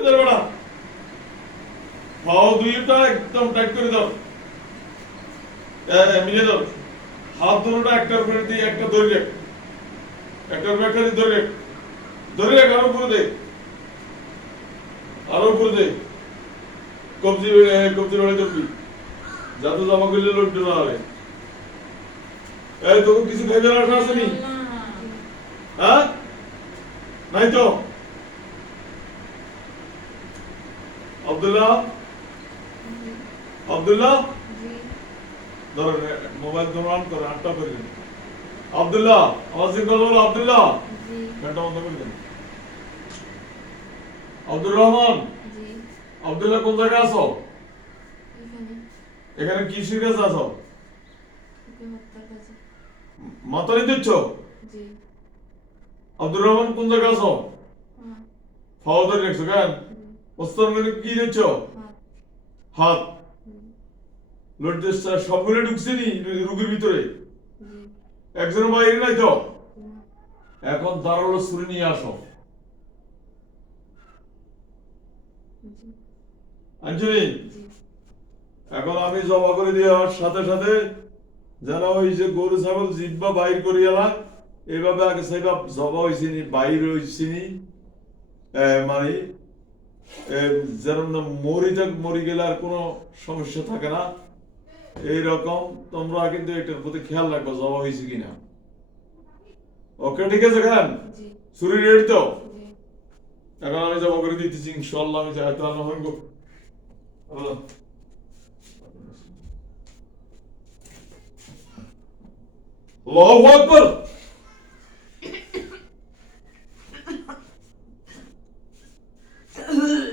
এদের বেড়া পাও দুইটা একদম টাইট করে দাও, মিলিয়ে দাও। হাত দুটোটা একটার উপরে দিয়ে একটা ধরে রাখ, একটার উপরে একটা দিয়ে ধরে রাখ, ধরে রাখ, আরো উপরে দে, আরো উপরে দে। কবজি কবজি বেড়ে ধরবি, যাতে জামা করলে লড়তে না হবে। এই তোকে কিছু খাইবে রাখা আছে নি? হ্যাঁ, নাই তো? আব্দুল্লাহ, আব্দুল্লাহ, ধরো মোবাইল তো অন করে, আটটা করে দেন। আব্দুল্লাহ, আওয়াজ দিয়ে কথা বলো। আব্দুল্লাহ, ফ্যানটা বন্ধ করে দেন। আব্দুর রহমান, আব্দুল্লাহ কোন জায়গায় আছো? এখানে কিসের কাছে আছো? মাতারি দিচ্ছ? আব্দুর রহমান কোন জায়গায় আছো? ফাও ধরে রাখছো কেন? ওস্তাদ মানে কি দিচ্ছ? হাত লড়তে সবগুলো ঢুকছে নি রুগীর ভিতরে? একজনের বাইরে নাই তো? এখন দাঁড়ালো ছুরি নিয়ে আসো। আঞ্জলি, এখন আমি জমা করে দেওয়ার সাথে সাথে যেন ওই যে গরু ছাগল জিব্বা বাইর করে এলাম, এইভাবে আগে সেবা জবা হয়েছে নি, বাইর হয়েছে নি, মানে যেন মরি গেলে আর কোনো সমস্যা থাকে না। এইরকম তোমরা কিন্তু এটার প্রতি খেয়াল রাখবো জবা হয়েছে কিনা। ওকে, ঠিক আছে? খান ছুরি রেডি তো? এখন আমি জমা করে দিতেছি, ইনশাল্লাহ আমি যাই তো আল্লাহ হইব। আল্লাহু আকবার।